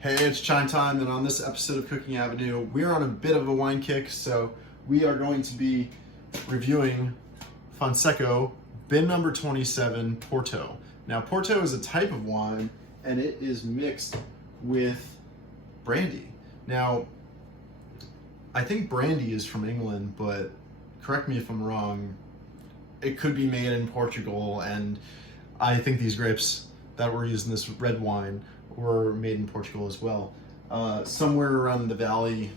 Hey, it's Chime Time, and on this episode of Cooking Avenue, we're on a bit of a wine kick, so we are going to be reviewing Fonseca bin number 27 Porto. Now, Porto is a type of wine, and it is mixed with brandy. Now, I think brandy is from England, but correct me if I'm wrong, it could be made in Portugal, and I think these grapes that were used in this red wine were made in Portugal as well. Somewhere around the valley,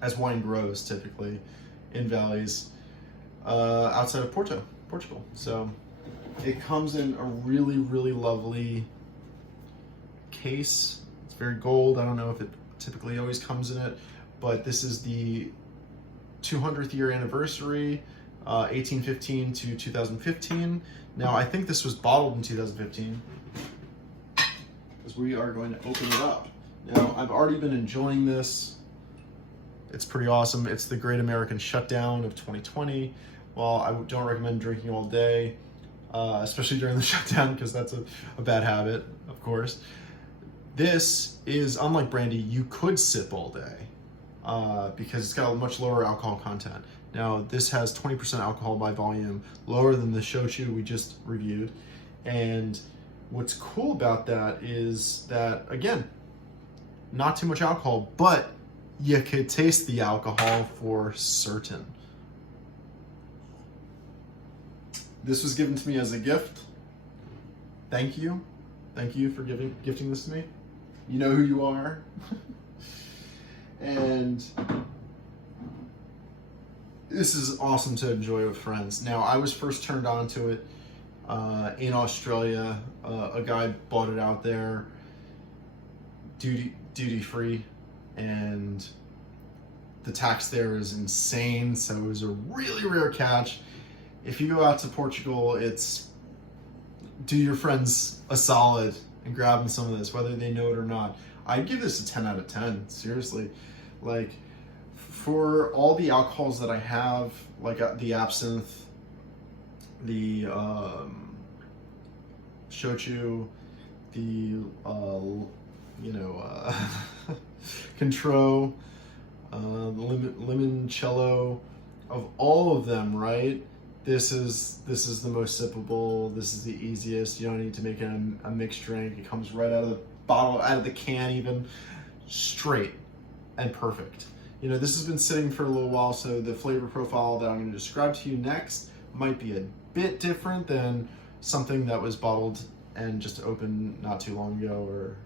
as wine grows typically in valleys, outside of Portugal. So it comes in a really, really lovely case. It's very gold. I don't know if it typically always comes in it, but this is the 200th year anniversary, 1815 to 2015. Now, I think this was bottled in 2015. Because we are going to open it up. Now, I've already been enjoying this. It's pretty awesome. It's the Great American Shutdown of 2020. While I don't recommend drinking all day, especially during the shutdown, because that's a bad habit, of course. This is, unlike brandy, you could sip all day because it's got a much lower alcohol content. Now, this has 20% alcohol by volume, lower than the shochu we just reviewed. And what's cool about that is that, again, not too much alcohol, but you could taste the alcohol for certain. This was given to me as a gift. Thank you. Thank you for gifting this to me. You know who you are. And this is awesome to enjoy with friends. Now, I was first turned on to it in Australia. A guy bought it out there, duty free, and the tax there is insane. So it was a really rare catch. If you go out to Portugal, do your friends a solid and grab them some of this, whether they know it or not. I'd give this a 10 out of 10, seriously. Like, for all the alcohols that I have, like the absinthe, the shochu, the contro, limoncello, of all of them, right? This is the most sippable. This is the easiest. You don't need to make it a mixed drink. It comes right out of the bottle, out of the can, even straight and perfect. You know, this has been sitting for a little while, so the flavor profile that I'm going to describe to you next might be a bit different than something that was bottled and just opened not too long ago, or,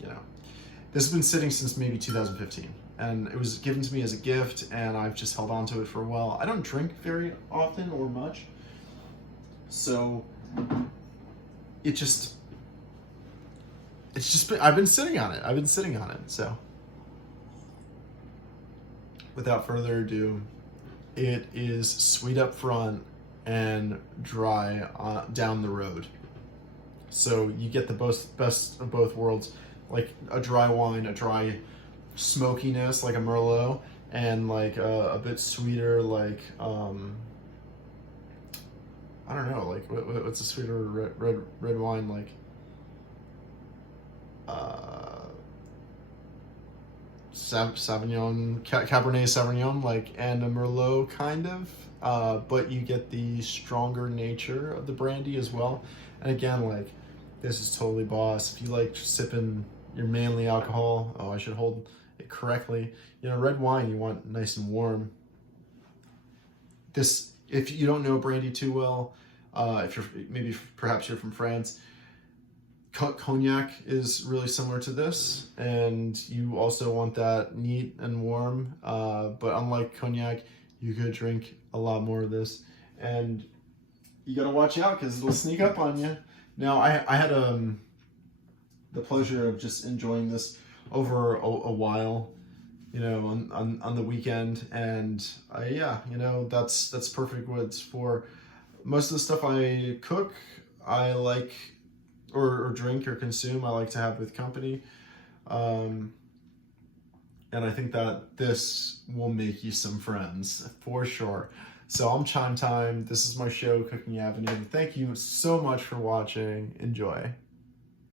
you know. This has been sitting since maybe 2015, and it was given to me as a gift, and I've just held on to it for a while. I don't drink very often or much, so I've been sitting on it. So without further ado, it is sweet up front and dry down the road. So you get the best of both worlds, like a dry wine, a dry smokiness like a Merlot, and like a bit sweeter, like I don't know, like what's a sweeter red wine, like Sauvignon, Cabernet Sauvignon, like, and a Merlot kind of, but you get the stronger nature of the brandy as well. And again, like, this is totally boss. If you like sipping your manly alcohol, I should hold it correctly. You know, red wine you want nice and warm. This, if you don't know brandy too well, if perhaps you're from France, cognac is really similar to this, and you also want that neat and warm, but unlike cognac, you could drink a lot more of this, and you gotta watch out because it'll sneak up on you. Now, I had the pleasure of just enjoying this over a while, you know, on the weekend, and yeah, you know, that's perfect what it's for. Most of the stuff I cook, I like, or drink or consume, I like to have with company. And I think that this will make you some friends for sure. So I'm Chime Time. This is my show, Cooking Avenue. Thank you so much for watching. Enjoy.